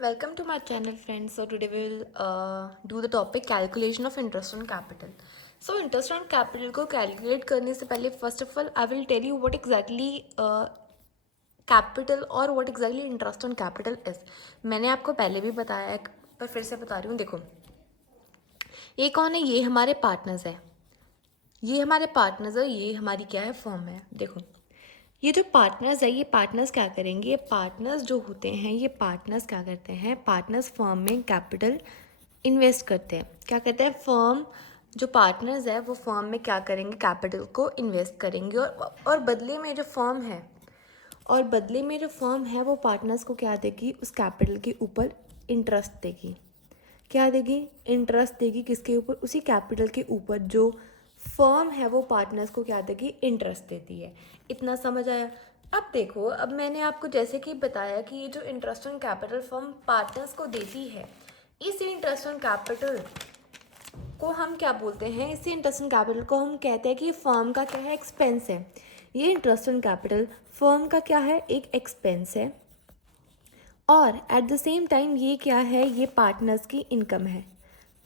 Welcome to my channel, friends. So today we will do the topic calculation of interest on capital. So interest on capital को calculate करने से पहले first of all I will tell you what exactly capital और what exactly interest on capital is. मैंने आपको पहले भी बताया है पर फिर से बता रही हूँ. देखो ये कौन है? ये हमारे पार्टनर्स है. ये हमारे पार्टनर्स है. ये हमारी क्या है? फर्म है. देखो ये जो पार्टनर्स है, ये पार्टनर्स क्या करेंगे? ये पार्टनर्स जो होते हैं, ये पार्टनर्स क्या करते हैं? पार्टनर्स फर्म में कैपिटल इन्वेस्ट करते हैं. क्या करते हैं? फर्म जो पार्टनर्स है वो फर्म में क्या करेंगे? कैपिटल को इन्वेस्ट करेंगे और बदले में जो फर्म है वो पार्टनर्स को क्या देगी? उस कैपिटल के ऊपर इंटरेस्ट देगी. क्या देगी? इंटरेस्ट देगी. किसके ऊपर? उसी कैपिटल के ऊपर जो फर्म है वो पार्टनर्स को क्या देगी? इंटरेस्ट देती है. इतना समझ आया? अब देखो, अब मैंने आपको जैसे कि बताया कि ये जो interest on capital firm partners को देती है, इस इंटरेस्ट ऑन कैपिटल को हम क्या बोलते हैं? इसी इंटरेस्ट ऑन कैपिटल को हम कहते हैं कि फर्म का क्या है? एक्सपेंस है. ये इंटरेस्ट ऑन कैपिटल फर्म का क्या है? एक एक्सपेंस है. और एट द सेम टाइम ये क्या है? ये पार्टनर्स की इनकम है.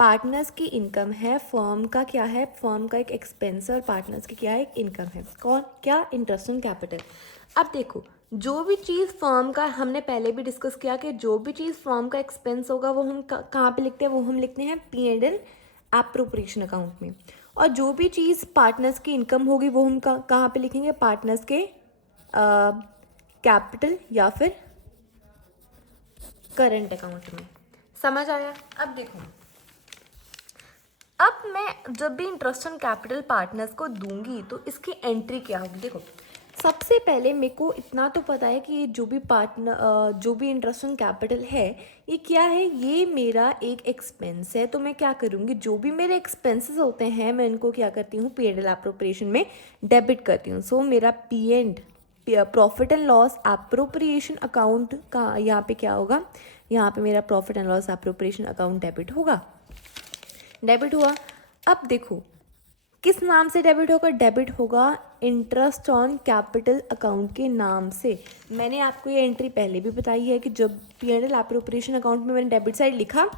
पार्टनर्स की इनकम है. फर्म का क्या है? फर्म का एक एक्सपेंस है और पार्टनर्स की क्या है? एक इनकम है. कौन? क्या? Interest on capital. अब देखो, जो भी चीज़ फर्म का, हमने पहले भी डिस्कस किया कि जो भी चीज़ फर्म का एक्सपेंस होगा वो हम कहाँ पे लिखते हैं? वो हम लिखते हैं P&L एप्रोप्रिएशन अकाउंट में. और जो भी चीज़ पार्टनर्स की इनकम होगी वो हम कहाँ पे लिखेंगे? पार्टनर्स के कैपिटल या फिर करंट अकाउंट में. समझ आया? अब देखो, अब मैं जब भी इंटरेस्ट ऑन कैपिटल पार्टनर्स को दूंगी तो इसकी एंट्री क्या होगी? देखो, सबसे पहले मेरे को इतना तो पता है कि ये जो भी इंटरेस्ट ऑन कैपिटल है ये क्या है? ये मेरा एक एक्सपेंस है. तो मैं क्या करूँगी? जो भी मेरे एक्सपेंसेस होते हैं मैं इनको क्या करती हूँ? P&L एप्रोप्रिएशन में डेबिट करती हूँ. सो मेरा profit and loss appropriation account का यहाँ पे क्या होगा? यहाँ पे मेरा profit and loss appropriation account debit होगा. डेबिट हुआ. अब देखो, किस नाम से डेबिट होगा? डेबिट होगा इंटरेस्ट ऑन कैपिटल अकाउंट के नाम से. मैंने आपको ये एंट्री पहले भी बताई है कि जब P&L एप्रोप्रिएशन अकाउंट में मैंने डेबिट साइड लिखा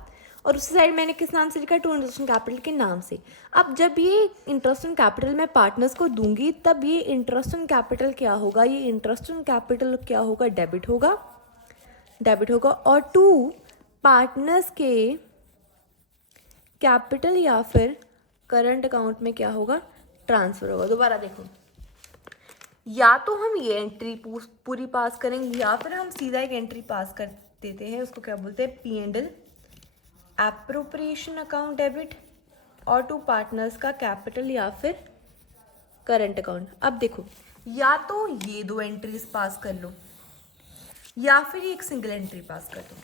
और उस साइड मैंने किस नाम से लिखा? टू इंटरेस्ट ऑन कैपिटल के नाम से. अब जब ये इंटरेस्ट ऑन कैपिटल मैं पार्टनर्स को दूंगी तब ये इंटरेस्ट ऑन कैपिटल क्या होगा? ये इंटरेस्ट ऑन कैपिटल क्या होगा? डेबिट होगा. डेबिट होगा. और टू पार्टनर्स के कैपिटल या फिर करंट अकाउंट में क्या होगा? ट्रांसफ़र होगा. दोबारा देखो, या तो हम ये एंट्री पूरी पास करेंगे या फिर हम सीधा एक एंट्री पास कर देते हैं. उसको क्या बोलते हैं? P&L एप्रोप्रिएशन अकाउंट डेबिट और टू पार्टनर्स का कैपिटल या फिर करंट अकाउंट. अब देखो, या तो ये दो एंट्रीज पास कर लो या फिर एक सिंगल एंट्री पास कर दो.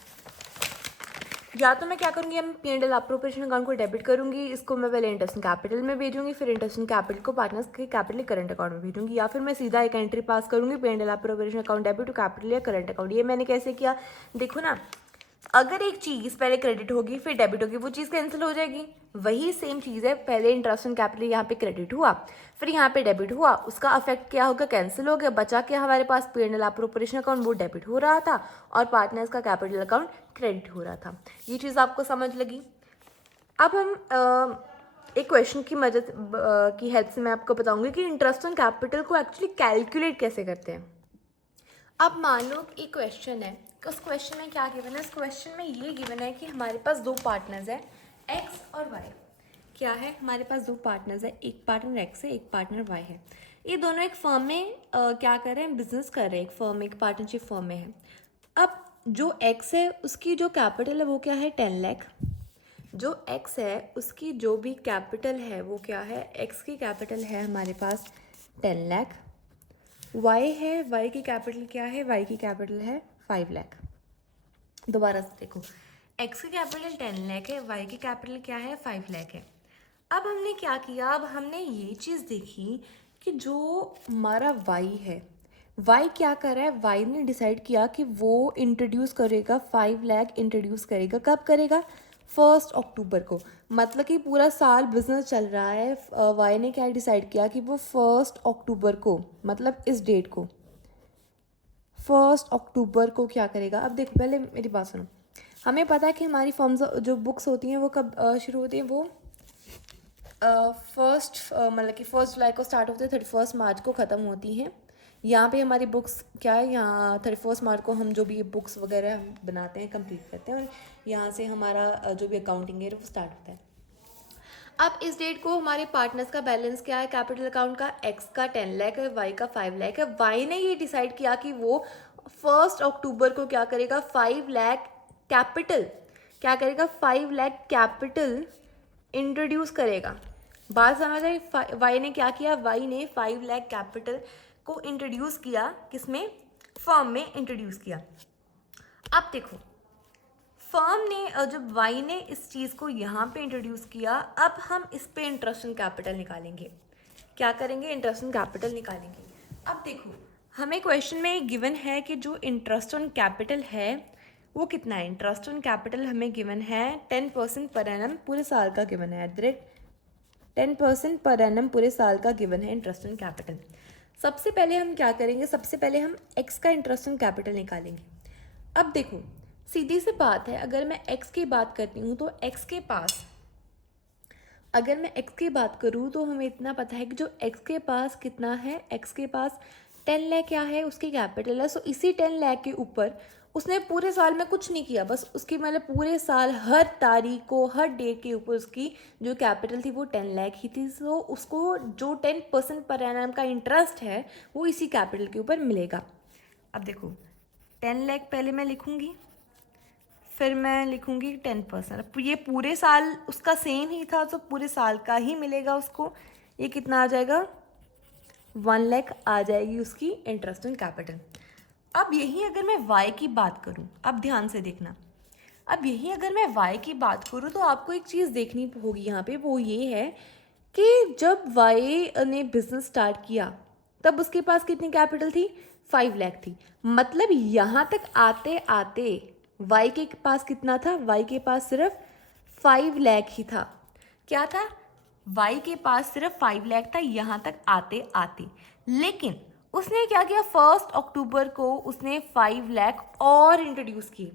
या तो मैं क्या करूँगी? हम P&L एप्रोप्रिएशन अकाउंट को डेबिट करूँगी, इसको मैं पहले इंटरेस्ट कैपिटल में भेजूंगी, फिर इंटरेस्ट कैपिटल को पार्टनर्स के कैपिटल करंट अकाउंट में भेजूंगी. या फिर मैं सीधा एक एंट्री पास करूँगी P&L appropriation account debit to capital या करंट अकाउंट. ये मैंने कैसे किया? देखो ना, अगर एक चीज़ पहले क्रेडिट होगी फिर डेबिट होगी, वो चीज़ कैंसिल हो जाएगी. वही सेम चीज़ है. पहले इंटरेस्ट ऑन कैपिटल यहाँ पे क्रेडिट हुआ, फिर यहाँ पे डेबिट हुआ, उसका अफेक्ट क्या होगा? कैंसिल हो गया. बचा क्या हमारे पास? P&L एप्रोप्रिएशन अकाउंट, वो डेबिट हो रहा था और पार्टनर्स का कैपिटल अकाउंट क्रेडिट हो रहा था. ये चीज़ आपको समझ लगी? अब हम एक क्वेश्चन की मदद की हेल्प से मैं आपको बताऊंगी कि इंटरेस्ट ऑन कैपिटल को एक्चुअली कैलकुलेट कैसे करते हैं. अब मान लो एक क्वेश्चन है कि उस क्वेश्चन में क्या गिवन है? उस क्वेश्चन में ये गिवन है कि हमारे पास दो पार्टनर्स हैं एक्स और वाई. क्या है? हमारे पास दो पार्टनर्स है, एक पार्टनर एक्स है, एक पार्टनर वाई है. ये दोनों एक फर्म में क्या कर रहे हैं? बिजनेस कर रहे हैं. एक फर्म में, एक पार्टनरशिप फर्म में है. अब जो एक्स है उसकी जो कैपिटल है वो क्या है? 10 लाख. जो एक्स है उसकी जो भी कैपिटल है वो क्या है? एक्स की कैपिटल है हमारे पास 10 लाख. वाई है, वाई की कैपिटल क्या है? वाई की कैपिटल है 5 लाख. दोबारा से देखो, एक्स की कैपिटल 10 लाख है, वाई की कैपिटल क्या है? 5 लाख है. अब हमने क्या किया? अब हमने ये चीज़ देखी कि जो हमारा वाई है, वाई क्या कर रहा है? वाई ने डिसाइड किया कि वो इंट्रोड्यूस करेगा 5 लाख. इंट्रोड्यूस करेगा कब करेगा? 1 अक्टूबर को. मतलब कि पूरा साल बिजनेस चल रहा है. वाई ने क्या डिसाइड किया कि वो 1 अक्टूबर को, मतलब इस डेट को 1 अक्टूबर को क्या करेगा? अब देखो, पहले मेरी बात सुनो. हमें पता है कि हमारी फॉर्म्स जो बुक्स होती हैं वो कब शुरू होती हैं, वो मतलब कि 1 जुलाई को स्टार्ट होते हैं, 31 मार्च को ख़त्म होती हैं। यहाँ पे हमारी बुक्स क्या है, यहाँ 31 मार्च को हम जो भी बुक्स वगैरह हम बनाते हैं, कंप्लीट करते हैं, और यहाँ से हमारा जो भी अकाउंटिंग है वो स्टार्ट होता है। अब इस डेट को हमारे पार्टनर्स का बैलेंस क्या है कैपिटल अकाउंट का, एक्स का 10 लाख है, वाई का 5 लाख है। वाई ने ये डिसाइड किया कि वो 1 अक्टूबर को क्या करेगा, 5 लाख कैपिटल, क्या करेगा, 5 लाख कैपिटल इंट्रोड्यूस करेगा। बात समझ आई? वाई ने क्या किया, वाई ने 5 लाख कैपिटल को इंट्रोड्यूस किया, किसमें, फर्म में इंट्रोड्यूस किया। अब देखो, फर्म ने जब वाई ने इस चीज़ को यहाँ पे इंट्रोड्यूस किया, अब हम इस पे इंटरेस्ट ऑन कैपिटल निकालेंगे। क्या करेंगे, इंटरेस्ट ऑन कैपिटल निकालेंगे। अब देखो, हमें क्वेश्चन में गिवन है कि जो इंटरेस्ट ऑन कैपिटल है वो कितना है। इंटरेस्ट ऑन कैपिटल हमें गिवन है 10% पर एनम, पूरे साल का गिवन है, 10% पर एनम पूरे साल का गिवन है इंटरेस्ट ऑन कैपिटल। सबसे पहले हम क्या करेंगे, सबसे पहले हम एक्स का इंटरेस्ट ऑन कैपिटल निकालेंगे। अब देखो, सीधी सी बात है, अगर मैं x की बात करती हूँ तो x के पास, अगर मैं x की बात करूँ तो हमें इतना पता है कि जो x के पास कितना है, x के पास 10 लाख क्या है, उसकी कैपिटल है। सो इसी 10 लाख के ऊपर उसने पूरे साल में कुछ नहीं किया, बस उसकी मतलब पूरे साल हर तारीख को, हर डेट के ऊपर उसकी जो कैपिटल थी वो 10 लाख ही थी। सो उसको जो 10% पर एनम का इंटरेस्ट है वो इसी कैपिटल के ऊपर मिलेगा। अब देखो, 10 लाख पहले मैं लिखूँगी, फिर मैं लिखूँगी 10%। ये पूरे साल उसका सेम ही था तो पूरे साल का ही मिलेगा उसको। ये कितना आ जाएगा, 1 लाख आ जाएगी उसकी इंटरेस्ट ऑन कैपिटल। अब यही अगर मैं वाई की बात करूँ, अब ध्यान से देखना, अब यही अगर मैं वाई की बात करूँ तो आपको एक चीज़ देखनी होगी यहाँ पे, वो ये है कि जब वाई ने बिजनेस स्टार्ट किया तब उसके पास कितनी कैपिटल थी, 5 लाख थी। मतलब यहाँ तक आते आते वाई के पास कितना था, वाई के पास सिर्फ 5 लाख ही था। क्या था, वाई के पास सिर्फ 5 लाख था यहाँ तक आते आते। लेकिन उसने क्या किया, 1 अक्टूबर को उसने 5 लाख और इंट्रोड्यूस किए।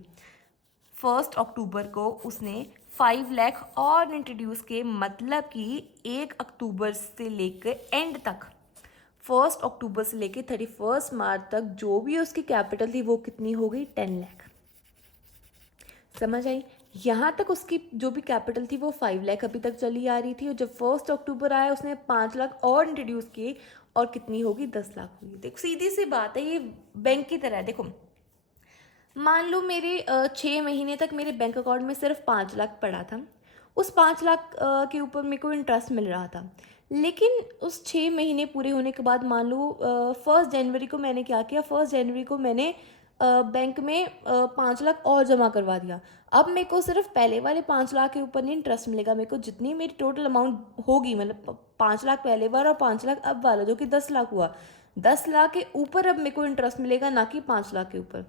1 अक्टूबर को उसने 5 लाख और इंट्रोड्यूस किए, मतलब कि 1 अक्टूबर से लेकर एंड तक, 1 अक्टूबर से लेकर 31 मार्च तक जो भी उसकी कैपिटल थी वो कितनी हो गई, 10 लाख। समझ आई? यहाँ तक उसकी जो भी कैपिटल थी वो 5 लाख अभी तक चली आ रही थी, और जब 1 अक्टूबर आया उसने 5 लाख और इंट्रोड्यूस किए, और कितनी होगी, 10 लाख होगी। देखो सीधी सी बात है, ये बैंक की तरह है। देखो, मान लो मेरे 6 महीने तक मेरे बैंक अकाउंट में सिर्फ 5 लाख पड़ा था, उस 5 लाख के ऊपर मेरे को इंटरेस्ट मिल रहा था। लेकिन उस 6 महीने पूरे होने के बाद मान लो 1 जनवरी को मैंने क्या किया, 1 जनवरी को मैंने बैंक में 5 लाख और जमा करवा दिया। अब मेरे को सिर्फ पहले वाले 5 लाख के ऊपर नहीं इंटरेस्ट मिलेगा, मेरे को जितनी मेरी टोटल अमाउंट होगी, मतलब 5 लाख पहले बार और 5 लाख अब वाला, जो कि 10 लाख हुआ, 10 लाख के ऊपर अब मेरे को इंटरेस्ट मिलेगा, ना कि 5 लाख के ऊपर।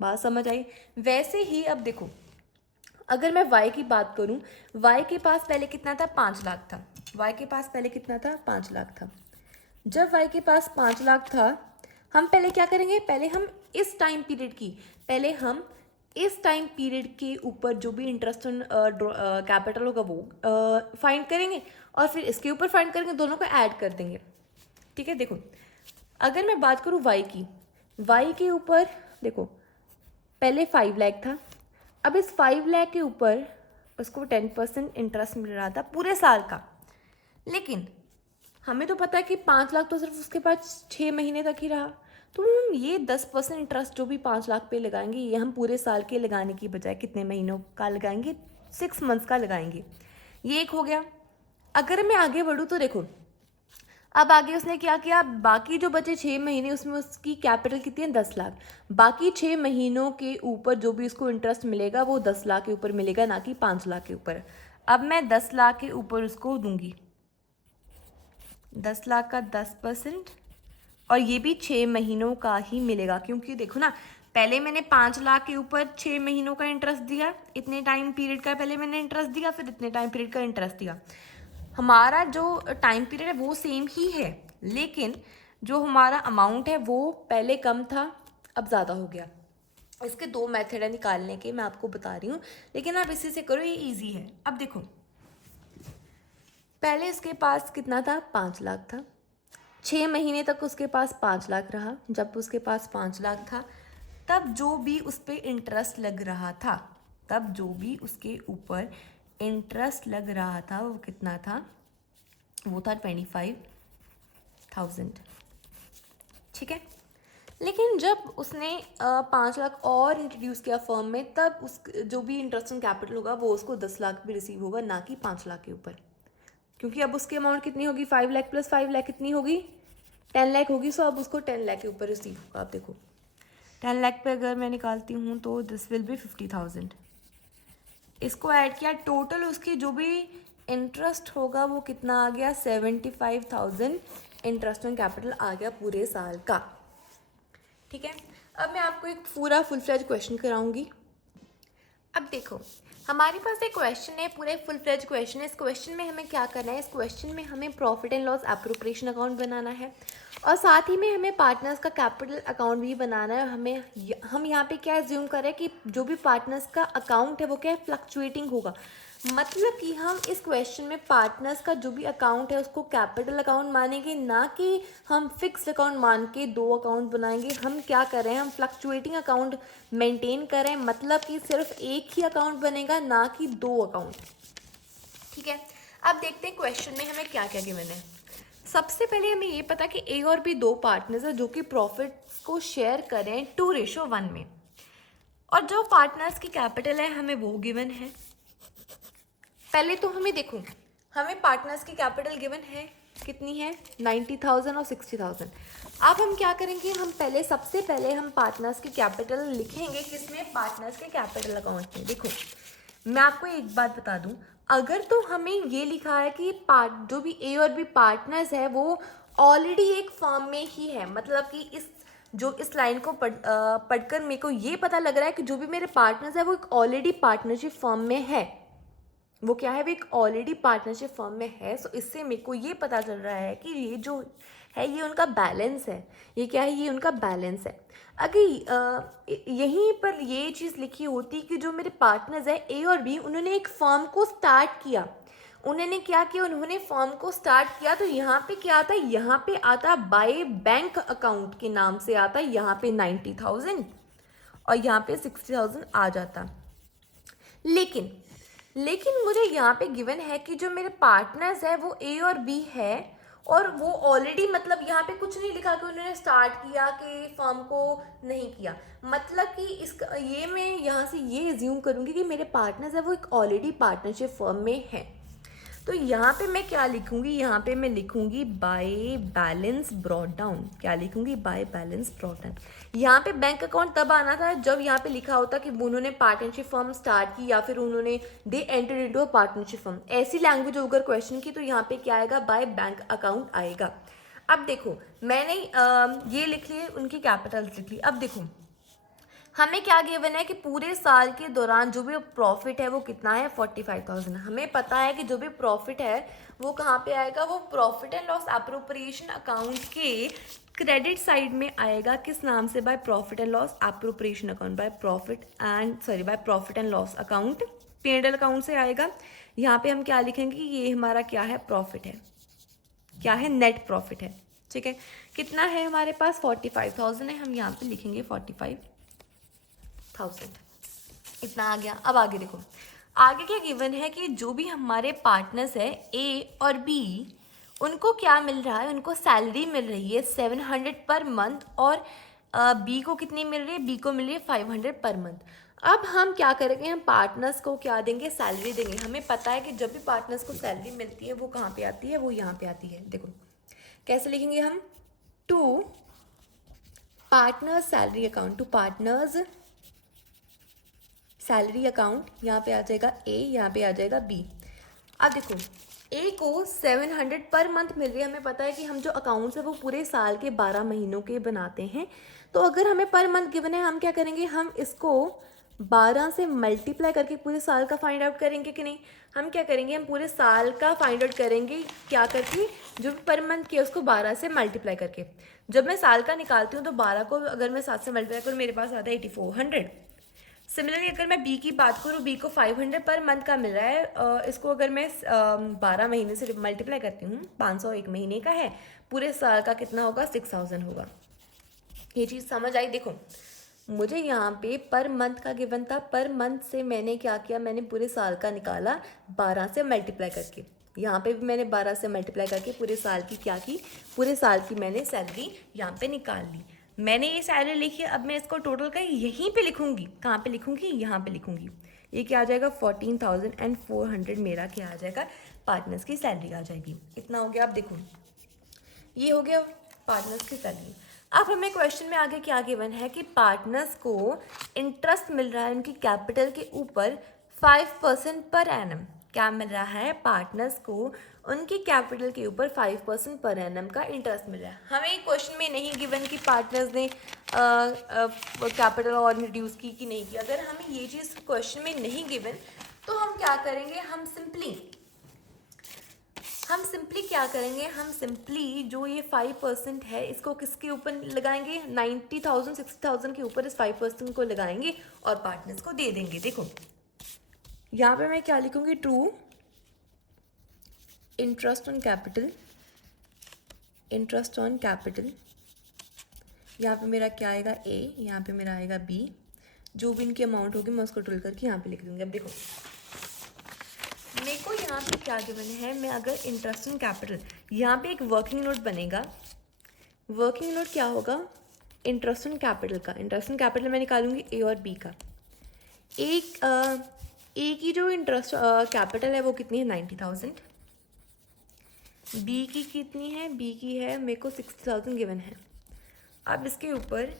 बात समझ आई? वैसे ही अब देखो, अगर मैं y की बात करूं, y के पास पहले कितना था, 5 लाख था। y के पास पहले कितना था, 5 लाख था। जब y के पास 5 लाख था, हम पहले क्या करेंगे, पहले हम इस टाइम पीरियड के ऊपर जो भी इंटरेस्ट ऑन कैपिटल होगा वो फाइंड करेंगे, और फिर इसके ऊपर फाइंड करेंगे, दोनों को ऐड कर देंगे। ठीक है? देखो, अगर मैं बात करूँ y की, y के ऊपर देखो पहले 5 लाख था, अब इस 5 लाख के ऊपर उसको 10% इंटरेस्ट मिल रहा था पूरे साल का। लेकिन हमें तो पता है कि 5 लाख तो सिर्फ उसके पास 6 महीने तक ही रहा, तो हम ये 10% इंटरेस्ट जो भी 5 लाख पे लगाएंगे, ये हम पूरे साल के लगाने की बजाय कितने महीनों का लगाएंगे, 6 मंथ्स का लगाएंगे। ये एक हो गया। अगर मैं आगे बढ़ूँ तो देखो, अब आगे उसने क्या किया, बाकी जो बचे 6 महीने उसमें उसकी कैपिटल कितनी है, 10 लाख। बाकी 6 महीनों के ऊपर जो भी उसको इंटरेस्ट मिलेगा वो 10 लाख के ऊपर मिलेगा, ना कि 5 लाख के ऊपर। अब मैं 10 लाख के ऊपर उसको दूंगी 10 लाख का 10%, और ये भी 6 महीनों का ही मिलेगा, क्योंकि देखो ना, पहले मैंने 5 लाख के ऊपर 6 महीनों का इंटरेस्ट दिया, इतने टाइम पीरियड का पहले मैंने इंटरेस्ट दिया, फिर इतने टाइम पीरियड का इंटरेस्ट दिया। हमारा जो टाइम पीरियड है वो सेम ही है, लेकिन जो हमारा अमाउंट है वो पहले कम था, अब ज़्यादा हो गया। इसके दो मेथड है निकालने के, मैं आपको बता रही हूँ, लेकिन आप इसी से करो, ये इजी है। अब देखो, पहले इसके पास कितना था, 5 लाख था। 6 महीने तक उसके पास 5 लाख रहा। जब उसके पास 5 लाख था, तब जो भी उस पर इंटरेस्ट लग रहा था, तब जो भी उसके ऊपर इंटरेस्ट लग रहा था वो कितना था, वो था 25,000। ठीक है। लेकिन जब उसने 5 लाख और इंट्रोड्यूस किया फर्म में, तब उस जो भी इंटरेस्ट ऑन कैपिटल होगा वो उसको 10 लाख भी रिसीव होगा, ना कि 5 लाख के ऊपर। क्योंकि अब उसकी अमाउंट कितनी होगी, 5 लाख प्लस 5 लाख कितनी होगी, 10 लाख होगी। सो अब उसको 10 लाख के ऊपर रिसीव होगा। आप देखो 10 लाख पे अगर मैं निकालती हूँ तो दिस विल बी 50,000। इसको ऐड किया, टोटल उसकी जो भी इंटरेस्ट होगा वो कितना आ गया, 75,000 इंटरेस्ट ऑन कैपिटल आ गया पूरे साल का। ठीक है। अब मैं आपको एक पूरा फुल फ्लेज क्वेश्चन कराऊंगी। अब देखो, हमारे पास एक क्वेश्चन है, पूरा फुल फ्लेज क्वेश्चन है। इस क्वेश्चन में हमें क्या करना है, इस क्वेश्चन में हमें profit and loss appropriation account बनाना है, और साथ ही में हमें पार्टनर्स का कैपिटल अकाउंट भी बनाना है। हम यहाँ पे क्या एज्यूम करें कि जो भी पार्टनर्स का अकाउंट है वो क्या है, फ्लक्चुएटिंग होगा। मतलब कि हम इस क्वेश्चन में पार्टनर्स का जो भी अकाउंट है उसको कैपिटल अकाउंट मानेंगे, ना कि हम फिक्स्ड अकाउंट मान के दो अकाउंट बनाएंगे। हम क्या कर रहे हैं, हम फ्लक्चुएटिंग अकाउंट मेंटेन करें, मतलब कि सिर्फ एक ही अकाउंट बनेगा, ना कि दो अकाउंट। ठीक है। अब देखते हैं क्वेश्चन में हमें क्या क्या गिवन है। सबसे पहले हमें ये पता कि ए और बी दो पार्टनर्स हैं जो कि प्रॉफिट को शेयर करें 2:1 में, और जो पार्टनर्स की कैपिटल है हमें वो गिवन है। पहले तो हमें देखो, हमें पार्टनर्स की कैपिटल गिवन है, कितनी है, 90,000 और 60,000। अब हम क्या करेंगे, हम पहले सबसे पहले हम पार्टनर्स की कैपिटल लिखेंगे, किसमें, पार्टनर्स के कैपिटल अकाउंट में। देखो मैं आपको एक बात बता दूं, अगर तो हमें ये लिखा है कि जो भी ए और बी पार्टनर्स है वो ऑलरेडी एक फर्म में ही है, मतलब कि इस लाइन को पढ़कर मेरे को ये पता लग रहा है कि जो भी मेरे पार्टनर्स है वो एक ऑलरेडी पार्टनरशिप फर्म में है, वो क्या है, वो एक ऑलरेडी पार्टनरशिप फर्म में है। सो इससे मेरे को ये पता चल रहा है कि ये जो है ये उनका बैलेंस है। ये क्या है, ये उनका बैलेंस है। अगर यहीं पर ये चीज़ लिखी होती कि जो मेरे पार्टनर्स है ए और बी, उन्होंने एक फर्म को स्टार्ट किया, उन्होंने क्या किया, उन्होंने फर्म को स्टार्ट किया, तो यहाँ पे क्या आता है, यहाँ पे आता बाय बैंक अकाउंट के नाम से आता, यहाँ पे 90,000 और यहाँ पे 60,000 आ जाता। लेकिन मुझे यहाँ पे गिवन है कि जो मेरे पार्टनर्स है वो ए और बी है, और वो ऑलरेडी, मतलब यहाँ पे कुछ नहीं लिखा कि उन्होंने स्टार्ट किया कि फर्म को नहीं किया, मतलब कि इसका ये मैं यहाँ से ये एज्यूम करूँगी कि मेरे पार्टनर्स है वो एक ऑलरेडी पार्टनरशिप फर्म में है। तो यहाँ पे मैं क्या लिखूंगी, यहाँ पे मैं लिखूंगी बाय बैलेंस ब्रॉट डाउन। क्या लिखूंगी, बाय बैलेंस ब्रॉट डाउन। यहाँ पे बैंक अकाउंट तब आना था जब यहाँ पे लिखा होता कि उन्होंने पार्टनरशिप फर्म स्टार्ट की, या फिर उन्होंने they enter into a partnership firm, ऐसी लैंग्वेज होकर क्वेश्चन की, तो यहाँ पे क्या आएगा, बाय बैंक अकाउंट आएगा। अब देखो मैंने ये लिख लिए, उनकी कैपिटल्स लिख ली। अब देखो हमें क्या गिवन है कि पूरे साल के दौरान जो भी प्रॉफिट है वो कितना है, 45,000। हमें पता है कि जो भी प्रॉफिट है वो कहाँ पे आएगा, वो profit and loss appropriation account के क्रेडिट साइड में आएगा। किस नाम से, by profit and loss appropriation account, by profit and loss account, P&L account से आएगा। यहाँ पे हम क्या लिखेंगे, ये हमारा क्या है, प्रॉफिट है, क्या है, नेट प्रॉफिट है। ठीक है, कितना है हमारे पास, 45,000 है, हम यहाँ पे लिखेंगे 45,000, इतना आ गया। अब आगे देखो, आगे क्या गिवन है कि जो भी हमारे पार्टनर्स है ए और बी, उनको क्या मिल रहा है, उनको सैलरी मिल रही है 700 पर मंथ, और बी को कितनी मिल रही है, बी को मिल रही है 500 पर मंथ। अब हम क्या करेंगे, हम पार्टनर्स को क्या देंगे, सैलरी देंगे। हमें पता है कि जब भी पार्टनर्स को सैलरी मिलती है वो कहाँ पे आती है, वो यहाँ पे आती है। देखो कैसे लिखेंगे हम, to partners salary account, to partners salary account, यहाँ पे आ जाएगा ए, यहाँ पे आ जाएगा बी। अब देखो ए को 700 पर मंथ मिल रही है, हमें पता है कि हम जो अकाउंट्स है वो पूरे साल के 12 महीनों के बनाते हैं। तो अगर हमें पर मंथ गिवन है, हम क्या करेंगे, हम इसको 12 से मल्टीप्लाई करके पूरे साल का फाइंड आउट करेंगे कि नहीं। हम क्या करेंगे, हम पूरे साल का फाइंड आउट करेंगे, क्या करके, जो भी पर मंथ किया उसको 12 से मल्टीप्लाई करके। जब मैं साल का निकालती हूँ तो 12 को अगर मैं 7 से मल्टीप्लाई करूँ मेरे पास आता है 8400। सिमिलरली अगर मैं बी की बात करूँ, बी को 500 पर मंथ का मिल रहा है, इसको अगर मैं 12 महीने से मल्टीप्लाई करती हूँ, 500 एक महीने का है, पूरे साल का कितना होगा, 6000 होगा। ये चीज़ समझ आई? देखो मुझे यहाँ पे पर मंथ का गिवन था, पर मंथ से मैंने क्या किया, मैंने पूरे साल का निकाला 12 से मल्टीप्लाई करके। यहाँ पे भी मैंने 12 से मल्टीप्लाई करके पूरे साल की क्या की, पूरे साल की मैंने सैलरी यहाँ पे निकाल ली। मैंने ये सैलरी लिखी, अब मैं इसको टोटल कर यहीं पे लिखूंगी। कहाँ पे लिखूंगी? यहाँ पे लिखूंगी। ये क्या आ जाएगा, 14,400 मेरा क्या आ जाएगा, पार्टनर्स की सैलरी आ जाएगी। इतना हो गया। अब देखो ये हो गया पार्टनर्स की सैलरी। अब हमें क्वेश्चन में आगे क्या गिवन है कि पार्टनर्स को इंटरेस्ट मिल रहा है उनकी कैपिटल के ऊपर 5% पर एनम। क्या मिल रहा है? पार्टनर्स को उनकी कैपिटल के ऊपर 5% पर एनम का इंटरेस्ट मिल रहा है। हमें क्वेश्चन में नहीं गिवन कि पार्टनर्स ने कैपिटल और रिड्यूस की कि नहीं की। अगर हमें ये चीज़ क्वेश्चन में नहीं गिवन तो हम क्या करेंगे, हम सिंपली क्या करेंगे, हम सिंपली जो ये 5% है इसको किसके ऊपर लगाएंगे, 90,000 60,000 के ऊपर इस 5% को लगाएंगे और पार्टनर्स को दे देंगे। देखो यहाँ पे मैं क्या लिखूंगी, true interest on capital, interest on capital. यहाँ पे मेरा क्या आएगा, ए, यहाँ पे मेरा आएगा बी। जो भी इनकी अमाउंट होगी मैं उसको टोटल करके यहाँ पे लिख दूंगी। अब देखो मेरे को यहाँ पे क्या गिवन है, मैं अगर इंटरेस्ट ऑन कैपिटल, यहाँ पे एक वर्किंग नोट बनेगा। वर्किंग नोट क्या होगा, इंटरेस्ट ऑन कैपिटल का। इंटरेस्ट ऑन कैपिटल मैं निकालूंगी ए और बी का। ए की जो इंटरेस्ट कैपिटल है वो कितनी है, 90,000। बी की कितनी है, बी की है मेरे को 60,000 गिवन है। अब इसके ऊपर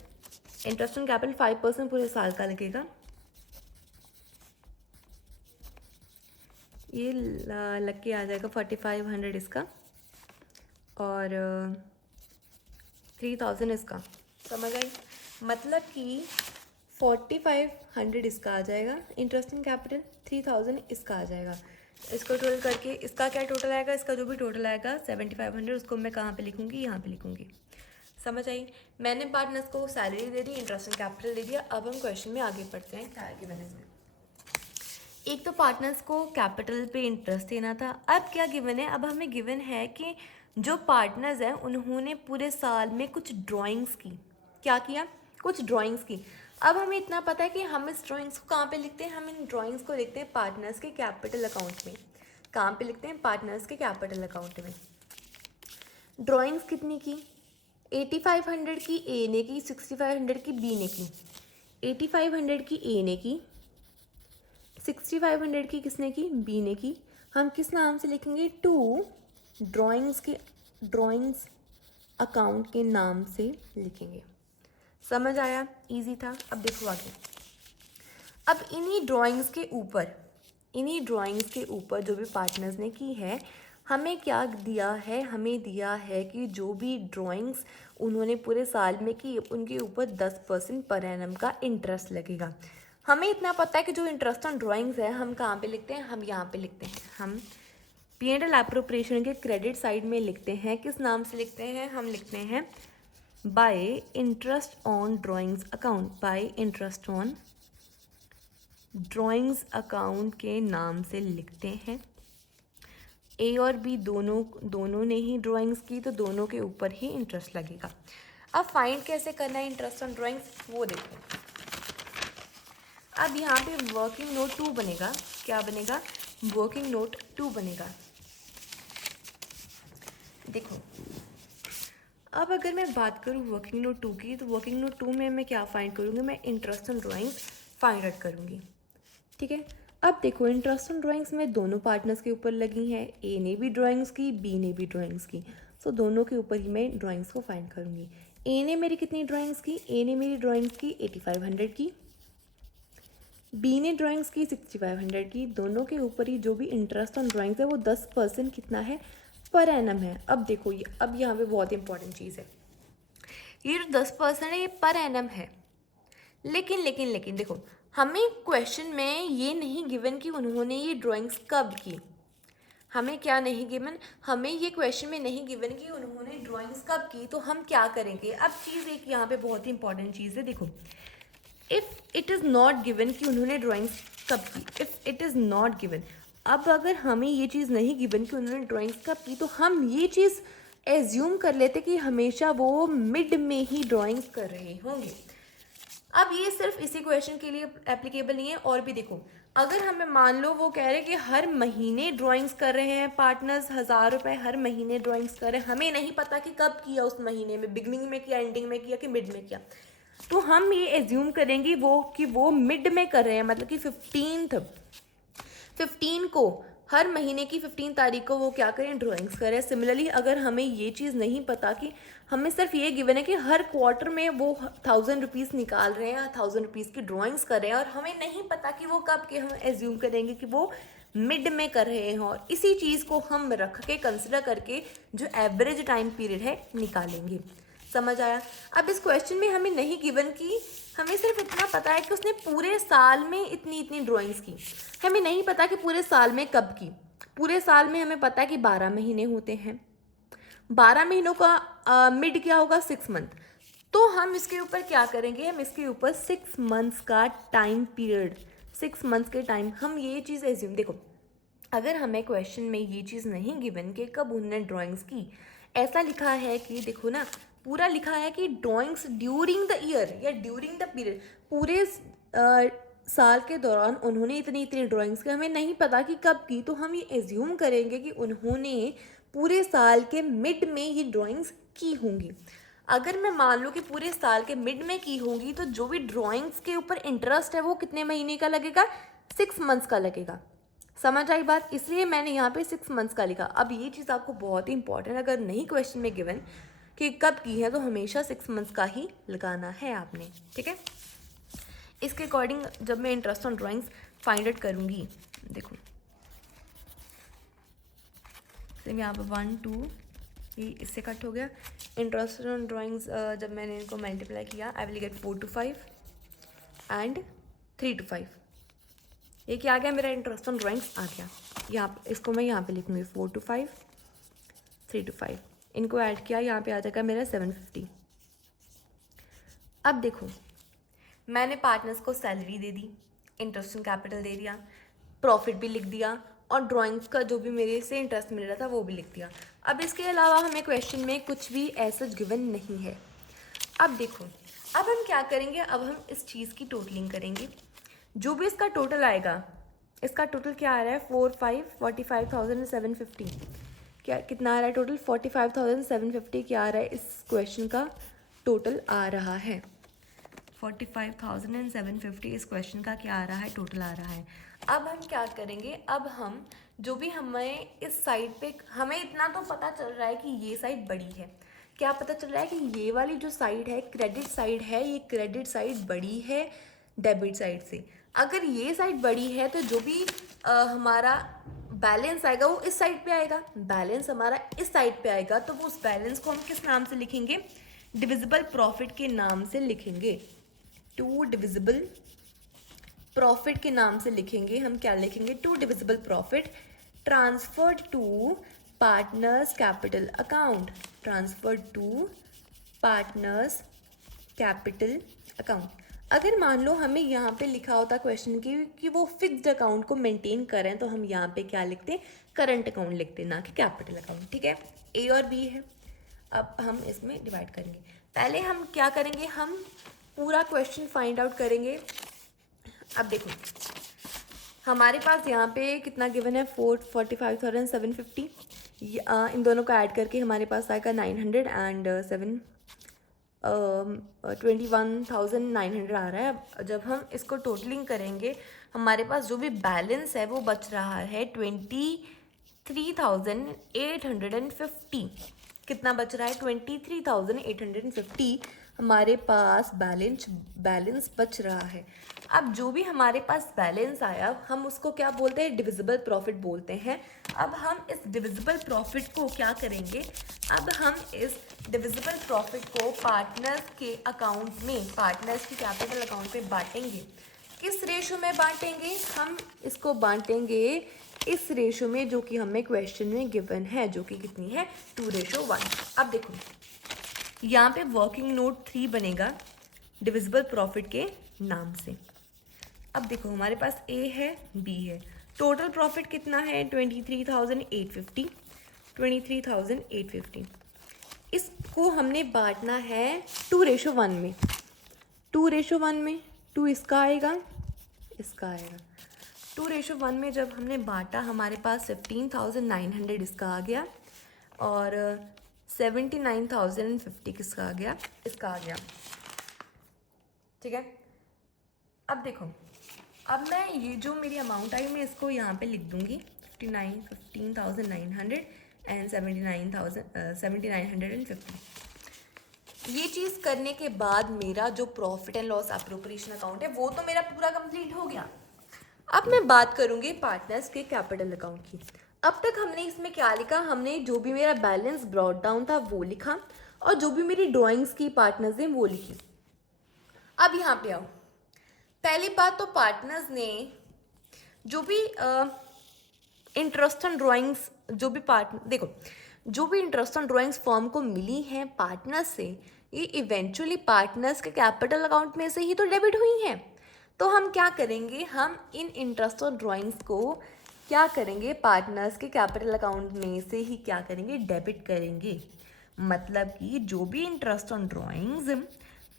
इंटरेस्ट ऑन कैपिटल 5% पूरे साल का लगेगा। ये लग के आ जाएगा 4500 इसका और 3000 इसका। समझ आई? मतलब कि 4500 इसका आ जाएगा इंटरेस्ट इन कैपिटल, 3000 इसका आ जाएगा। इसको टोटल करके इसका क्या टोटल आएगा, इसका जो भी टोटल आएगा 7500, उसको मैं कहाँ पे लिखूँगी, यहाँ पे लिखूँगी। समझ आई? मैंने पार्टनर्स को सैलरी दे दी, इंटरेस्ट इन कैपिटल दे दिया। अब हम क्वेश्चन में आगे पढ़ते हैं। क्या आगे बने इसमें, एक तो पार्टनर्स को कैपिटल पे इंटरेस्ट देना था। अब क्या गिवन है, अब हमें गिवन है कि जो पार्टनर्स हैं उन्होंने पूरे साल में कुछ ड्राइंग्स की। क्या किया? कुछ ड्राइंग्स की। अब हमें इतना पता है कि हम इस ड्राइंग्स को कहाँ पे लिखते हैं, हम इन ड्राइंग्स को लिखते हैं पार्टनर्स के कैपिटल अकाउंट में। कहाँ पे लिखते हैं, पार्टनर्स के कैपिटल अकाउंट में। ड्राइंग्स कितनी की, 8500 की ए ने की, 6500 की बी ने की। 8500 की ए ने की, 6500 की किसने की, बी ने की। हम किस नाम से लिखेंगे, टू ड्राइंग्स अकाउंट के नाम से लिखेंगे। समझ आया? इजी था। अब देखो आगे। अब इन्हीं ड्राइंग्स के ऊपर जो भी पार्टनर्स ने की है, हमें क्या दिया है, हमें दिया है कि जो भी ड्राइंग्स उन्होंने पूरे साल में की उनके ऊपर 10% पर एनम का इंटरेस्ट लगेगा। हमें इतना पता है कि जो इंटरेस्ट ऑन ड्राइंग्स है हम कहाँ पे लिखते हैं, हम यहाँ पे लिखते हैं। हम P&L एप्रोप्रिएशन के क्रेडिट साइड में लिखते हैं। किस नाम से लिखते हैं, हम लिखते हैं bye interest on drawings account, bye interest on drawings account के नाम से लिखते हैं। ए और बी दोनों ने ही ड्राइंग्स की तो दोनों के ऊपर ही इंटरेस्ट लगेगा। अब फाइंड कैसे करना है इंटरेस्ट ऑन ड्राइंग्स, वो देखो। अब यहाँ पे वर्किंग नोट 2 बनेगा। क्या बनेगा, वर्किंग नोट 2 बनेगा। देखो अब अगर मैं बात करूँ वर्किंग नोट 2 की, तो वर्किंग नोट 2 में मैं क्या फाइंड करूँगी, मैं interest on drawings find out करूँगी। ठीक है। अब देखो इंटरेस्ट ऑन ड्राइंग्स में दोनों पार्टनर्स के ऊपर लगी हैं, ए ने भी ड्राइंग्स की, बी ने भी ड्राइंग्स की। सो दोनों के ऊपर ही मैं ड्राइंग्स को फाइंड करूँगी। ए ने मेरी कितनी ड्राइंग्स की, ए ने मेरी ड्राइंग्स की 8500 की, बी ने ड्राइंग्स की 6500 की। दोनों के ऊपर ही जो भी इंटरेस्ट ऑन ड्राइंग्स है वो 10% कितना है, पर एनम है। अब देखो ये, अब यहाँ पे बहुत इंपॉर्टेंट चीज़ है, ये जो 10% है ये पर एनम है। लेकिन देखो हमें क्वेश्चन में ये नहीं गिवन कि उन्होंने ये ड्राइंग्स कब की। हमें क्या नहीं गिवन, हमें ये क्वेश्चन में नहीं गिवन कि उन्होंने ड्राइंग्स कब की, तो हम क्या करेंगे। अब चीज़ एक यहाँ पे बहुत ही इंपॉर्टेंट चीज़ है, देखो if it is not given कि उन्होंने ड्राइंग्स कब की, if it is not given, अब अगर हमें ये चीज़ नहीं गिवन कि उन्होंने ड्राइंग्स कब की, तो हम ये चीज़ एज्यूम कर लेते कि हमेशा वो मिड में ही ड्राइंग्स कर रहे होंगे। अब ये सिर्फ इसी क्वेश्चन के लिए एप्लीकेबल नहीं है, और भी देखो, अगर हमें मान लो वो कह रहे हैं कि हर महीने ड्राइंग्स कर रहे हैं पार्टनर्स, 1000 रुपये हर महीने ड्राइंग्स कर रहे हैं, हमें नहीं पता कि कब किया उस महीने में, बिगनिंग में किया, एंडिंग में किया कि मिड में किया, तो हम ये एज्यूम करेंगे वो मिड में कर रहे हैं, मतलब कि 15 को, हर महीने की 15 तारीख को वो क्या करें, ड्राइंग्स करें। सिमिलरली अगर हमें ये चीज़ नहीं पता कि हमें सिर्फ ये गिवन है कि हर क्वार्टर में वो 1000 रुपीज़ निकाल रहे हैं, 1000 रुपीज़ की ड्राइंग्स कर रहे हैं, और हमें नहीं पता कि वो कब के, हम एज्यूम करेंगे कि वो मिड में कर रहे हैं, और इसी चीज़ को हम रख के कंसिडर करके जो एवरेज टाइम पीरियड है निकालेंगे। समझ आया। अब इस क्वेश्चन में हमें नहीं गिवन कि, हमें सिर्फ इतना पता है कि उसने पूरे साल में इतनी इतनी ड्राइंग्स की, हमें नहीं पता कि पूरे साल में कब की। पूरे साल में हमें पता है कि 12 महीने होते हैं, 12 महीनों का मिड क्या होगा, 6 मंथ। तो हम इसके ऊपर क्या करेंगे, हम इसके ऊपर 6 मंथ्स का टाइम पीरियड, 6 मंथ्स के टाइम, हम ये चीज़ एज्यूम, देखो अगर हमें क्वेश्चन में ये चीज़ नहीं गिवन कि कब उन्होंने ड्राइंग्स की, ऐसा लिखा है कि देखो ना, पूरा लिखा है कि ड्राइंग्स ड्यूरिंग द ईयर या ड्यूरिंग द पीरियड, पूरे साल के दौरान उन्होंने इतनी इतनी ड्राइंग्स की, हमें नहीं पता कि कब की, तो हम ये एज्यूम करेंगे कि उन्होंने पूरे साल के मिड में ये ड्राइंग्स की होंगी। अगर मैं मान लूँ कि पूरे साल के मिड में की होंगी, तो जो भी ड्राइंग्स के ऊपर इंटरेस्ट है वो कितने महीने का लगेगा, 6 मंथ्स का लगेगा। समझ आई बात, इसलिए मैंने यहाँ पे 6 मंथ्स का लिखा। अब ये चीज़ आपको बहुत ही इंपॉर्टेंट, अगर नहीं क्वेश्चन में गिवन कि कब की है, तो हमेशा 6 मंथ्स का ही लगाना है आपने, ठीक है। इसके अकॉर्डिंग जब मैं interest on drawings find out करूँगी, देखो सेम यहाँ पर 1 2 ये इससे कट हो गया। इंटरेस्ट ऑन ड्राइंग्स जब मैंने इनको मल्टीप्लाई किया, I will get 4 to 5 and 3 to 5। ये क्या आ गया, मेरा इंटरेस्ट ऑन ड्राइंग्स आ गया। यहाँ इसको मैं यहाँ पे लिखूँगी 4 to 5 3 to 5, इनको ऐड किया, यहाँ पे आ जाएगा मेरा 750। अब देखो, मैंने पार्टनर्स को सैलरी दे दी, इंटरेस्ट ऑन कैपिटल दे दिया, प्रॉफिट भी लिख दिया, और ड्राइंग्स का जो भी मेरे से इंटरेस्ट मिल रहा था वो भी लिख दिया। अब इसके अलावा हमें क्वेश्चन में कुछ भी ऐसा गिवन नहीं है। अब देखो, अब हम क्या करेंगे, अब हम इस चीज़ की टोटलिंग करेंगे। जो भी इसका टोटल आएगा, इसका टोटल क्या आ रहा है, 45,750, क्या कितना आ रहा है टोटल, 45,750 क्या आ रहा है, इस क्वेश्चन का टोटल आ रहा है 45,750, इस क्वेश्चन का क्या आ रहा है, टोटल आ रहा है। अब हम क्या करेंगे, अब हम जो भी हमें इस साइड पे, हमें इतना तो पता चल रहा है कि ये साइड बड़ी है, क्या पता चल रहा है कि ये वाली जो साइड है क्रेडिट साइड है, ये क्रेडिट साइड बड़ी है डेबिट साइड से। अगर ये साइड बड़ी है तो जो भी हमारा बैलेंस आएगा वो इस साइड पे आएगा, बैलेंस हमारा इस साइड पे आएगा, तो वो उस बैलेंस को हम किस नाम से लिखेंगे, डिविजिबल प्रॉफिट के नाम से लिखेंगे। टू डिविजिबल प्रॉफिट के नाम से लिखेंगे हम, क्या लिखेंगे, to divisible profit transferred to partners capital account, transferred to partners capital account. अगर मान लो हमें यहाँ पे लिखा होता क्वेश्चन की कि वो फिक्स्ड अकाउंट को मेंटेन करें, तो हम यहाँ पे क्या लिखते, करंट अकाउंट लिखते, ना कि कैपिटल अकाउंट, ठीक है। ए और बी है। अब हम इसमें डिवाइड करेंगे। पहले हम क्या करेंगे, हम पूरा क्वेश्चन फाइंड आउट करेंगे। अब देखो, हमारे पास यहाँ पे कितना गिवन है, 45,750, इन दोनों को ऐड करके हमारे पास आएगा 900 एंड 21,900 आ रहा है। जब हम इसको टोटलिंग करेंगे, हमारे पास जो भी बैलेंस है वो बच रहा है 23,850। कितना बच रहा है, 23,850 हमारे पास बैलेंस बच रहा है। अब जो भी हमारे पास बैलेंस आया, हम उसको क्या बोलते हैं, डिविजिबल प्रॉफिट बोलते हैं। अब हम इस डिविजिबल प्रॉफिट को क्या करेंगे, अब हम इस डिविजिबल प्रॉफिट को पार्टनर्स के अकाउंट में, पार्टनर्स की कैपिटल अकाउंट में बांटेंगे। किस रेशो में बांटेंगे, हम इसको बांटेंगे इस रेशो में जो कि हमें क्वेश्चन में गिवन है, जो कि कितनी है 2:1। अब देखो यहाँ पे वर्किंग नोट 3 बनेगा डिविजिबल प्रॉफिट के नाम से। अब देखो हमारे पास ए है, बी है, टोटल प्रॉफिट कितना है 23,850, 23,850। इसको हमने बांटना है 2:1 में, 2:1 में 2 इसका आएगा, इसका आएगा। 2:1 में जब हमने बांटा हमारे पास 15,900 इसका आ गया और 79,050 किसका आ गया, इसका आ गया। ठीक है, अब देखो अब मैं ये जो मेरी अमाउंट आई मैं इसको यहाँ पे लिख दूँगी 15,900 एंड 79,950। ये चीज़ करने के बाद मेरा जो profit and loss appropriation account है वो तो मेरा पूरा कंप्लीट हो गया। अब मैं बात करूँगी पार्टनर्स के कैपिटल अकाउंट की। अब तक हमने इसमें क्या लिखा, हमने जो भी मेरा बैलेंस ब्रॉट डाउन था वो लिखा और जो भी मेरी ड्राइंग्स की पार्टनर्स ने वो लिखी। अब यहाँ पे आओ, पहली बात तो पार्टनर्स ने जो भी इंटरेस्ट ऑन ड्राइंग्स, जो भी देखो जो भी इंटरेस्ट ऑन ड्राइंग्स फर्म को मिली हैं पार्टनर्स से, ये इवेंचुअली पार्टनर्स के कैपिटल अकाउंट में से ही तो डेबिट हुई हैं। तो हम क्या करेंगे, हम इन इंटरेस्ट ऑन ड्राइंग्स को क्या करेंगे, पार्टनर्स के कैपिटल अकाउंट में से ही क्या करेंगे, डेबिट करेंगे। मतलब कि जो भी इंटरेस्ट ऑन ड्राइंग्स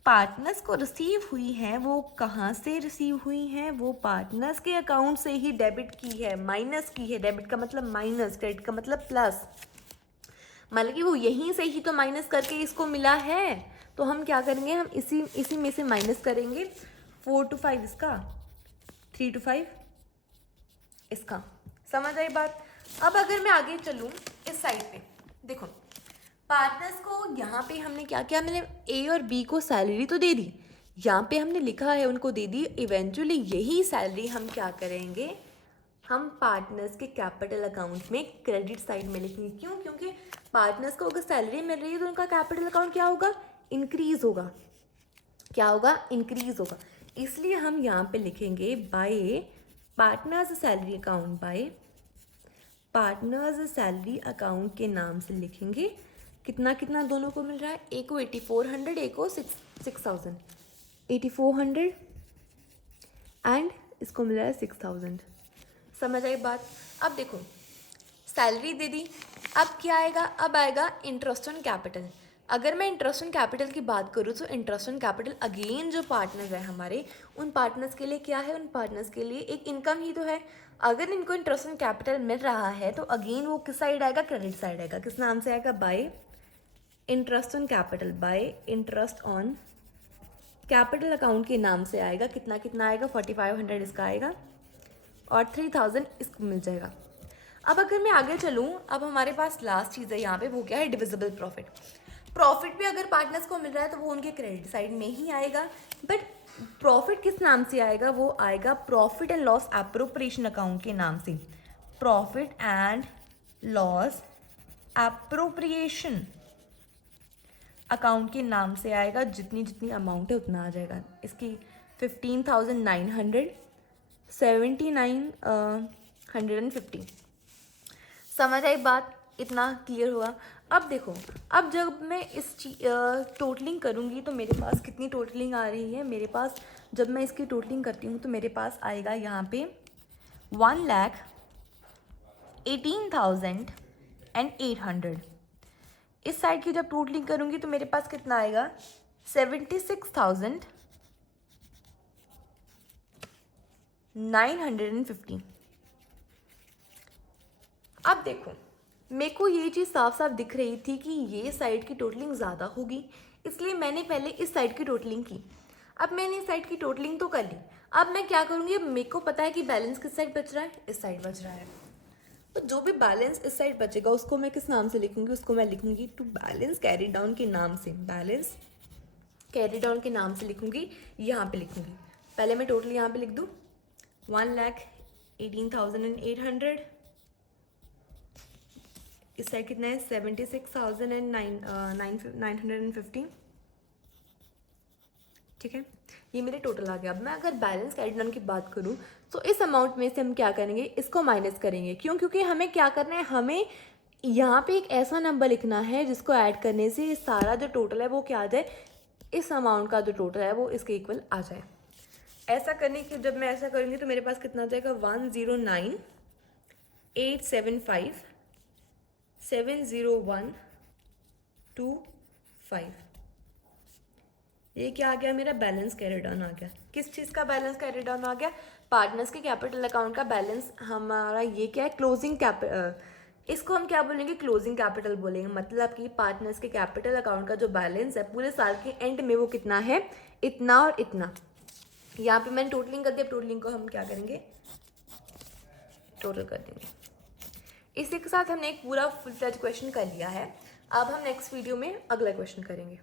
पार्टनर्स को रिसीव हुई हैं वो कहाँ से रिसीव हुई हैं, वो पार्टनर्स के अकाउंट से ही डेबिट की है, माइनस की है। डेबिट का मतलब माइनस, क्रेडिट का मतलब प्लस। मतलब कि वो यहीं से ही तो माइनस करके इसको मिला है। तो हम क्या करेंगे, हम इसी में से माइनस करेंगे 4 to 5 इसका, 3 to 5 इसका। समझ आई बात। अब अगर मैं आगे चलूँ इस साइड पे, देखो पार्टनर्स को यहाँ पे हमने क्या किया, मैंने ए और बी को सैलरी तो दे दी, यहाँ पे हमने लिखा है उनको दे दी। इवेंचुअली यही सैलरी हम क्या करेंगे, हम पार्टनर्स के कैपिटल अकाउंट में क्रेडिट साइड में लिखेंगे। क्यों? क्योंकि पार्टनर्स को अगर सैलरी मिल रही है तो उनका कैपिटल अकाउंट क्या होगा, इंक्रीज होगा। क्या होगा, इंक्रीज होगा। इसलिए हम यहाँ पे लिखेंगे bye partners salary account, bye partners salary account के नाम से लिखेंगे। कितना कितना दोनों को मिल रहा है, एक को 8400, एक को 6000, 8400 एंड इसको मिल रहा है 6000। समझ आई बात। अब देखो सैलरी दे दी, अब क्या आएगा, अब आएगा इंटरेस्ट ऑन कैपिटल। अगर मैं इंटरेस्ट ऑन कैपिटल की बात करूँ तो इंटरेस्ट ऑन कैपिटल अगेन जो पार्टनर्स है हमारे, उन पार्टनर्स के लिए क्या है, उन पार्टनर्स के लिए एक इनकम ही तो है। अगर इनको इंटरेस्ट ऑन कैपिटल मिल रहा है तो अगेन वो किस साइड आएगा, क्रेडिट साइड आएगा। किस नाम से आएगा, bye interest on capital, bye interest on capital account के नाम से आएगा। कितना कितना आएगा, 4500 इसका आएगा और 3000 इसको मिल जाएगा। अब अगर मैं आगे चलूँ, अब हमारे पास लास्ट चीज़ है यहाँ पे, वो क्या है, डिविजिबल प्रॉफिट। प्रॉफिट भी अगर पार्टनर्स को मिल रहा है तो वो उनके क्रेडिट साइड में ही आएगा, बट प्रॉफिट किस नाम से आएगा, वो आएगा profit and loss appropriation account के नाम से। Profit and loss appropriation account के नाम से आएगा। जितनी जितनी अमाउंट है उतना आ जाएगा। इसकी 15,900, 79,150। समझ आई बात, इतना क्लियर हुआ। अब देखो, अब जब मैं इस टोटलिंग करूँगी तो मेरे पास कितनी टोटलिंग आ रही है, मेरे पास जब मैं इसकी टोटलिंग करती हूँ तो मेरे पास आएगा यहाँ पे 1,18,800। इस साइड की जब टोटलिंग करूँगी तो मेरे पास कितना आएगा, 76,950। अब देखो मेरे को ये चीज़ साफ साफ दिख रही थी कि ये साइड की टोटलिंग ज़्यादा होगी, इसलिए मैंने पहले इस साइड की टोटलिंग की। अब मैंने इस साइड की टोटलिंग तो कर ली, अब मैं क्या करूँगी, अब मेरे को पता है कि बैलेंस किस साइड बच रहा है, इस साइड बच रहा है। तो जो भी बैलेंस इस साइड बचेगा उसको मैं किस नाम से लिखूँगी, उसको मैं लिखूँगी टू बैलेंस कैरी डाउन के नाम से, बैलेंस कैरी डाउन के नाम से लिखूँगी। यहाँ पे लिखूँगी, पहले मैं टोटल यहाँ पे लिख दूँ 1,18,800। इस साइड कितना है, 76,950। ठीक है, ये मेरे टोटल आ गया। अब मैं अगर बैलेंस कैरिड ऑन की बात करूँ तो इस अमाउंट में से हम क्या करेंगे, इसको माइनस करेंगे। क्यों? क्योंकि हमें क्या करना है, हमें यहाँ पे एक ऐसा नंबर लिखना है जिसको ऐड करने से सारा जो टोटल है वो क्या आ जाए, इस अमाउंट का जो टोटल है वो इसके इक्वल आ जाए। ऐसा करने की जब मैं ऐसा करूँगी तो मेरे पास कितना आ जाएगा, 109,875,70125। ये क्या आ गया, मेरा बैलेंस कैरी डाउन आ गया। किस चीज़ का बैलेंस कैरी डाउन आ गया, पार्टनर्स के कैपिटल अकाउंट का बैलेंस। हमारा ये क्या है, क्लोजिंग कैपिटल, इसको हम क्या बोलेंगे, क्लोजिंग कैपिटल बोलेंगे। मतलब कि पार्टनर्स के कैपिटल अकाउंट का जो बैलेंस है पूरे साल के एंड में वो कितना है, इतना और इतना। यहाँ पे मैंने टोटलिंग कर दिया, टोटलिंग को हम क्या करेंगे, टोटल कर देंगे। इसी के साथ हमने एक पूरा फुल फ्लेज क्वेश्चन कर लिया है। अब हम नेक्स्ट वीडियो में अगला क्वेश्चन करेंगे।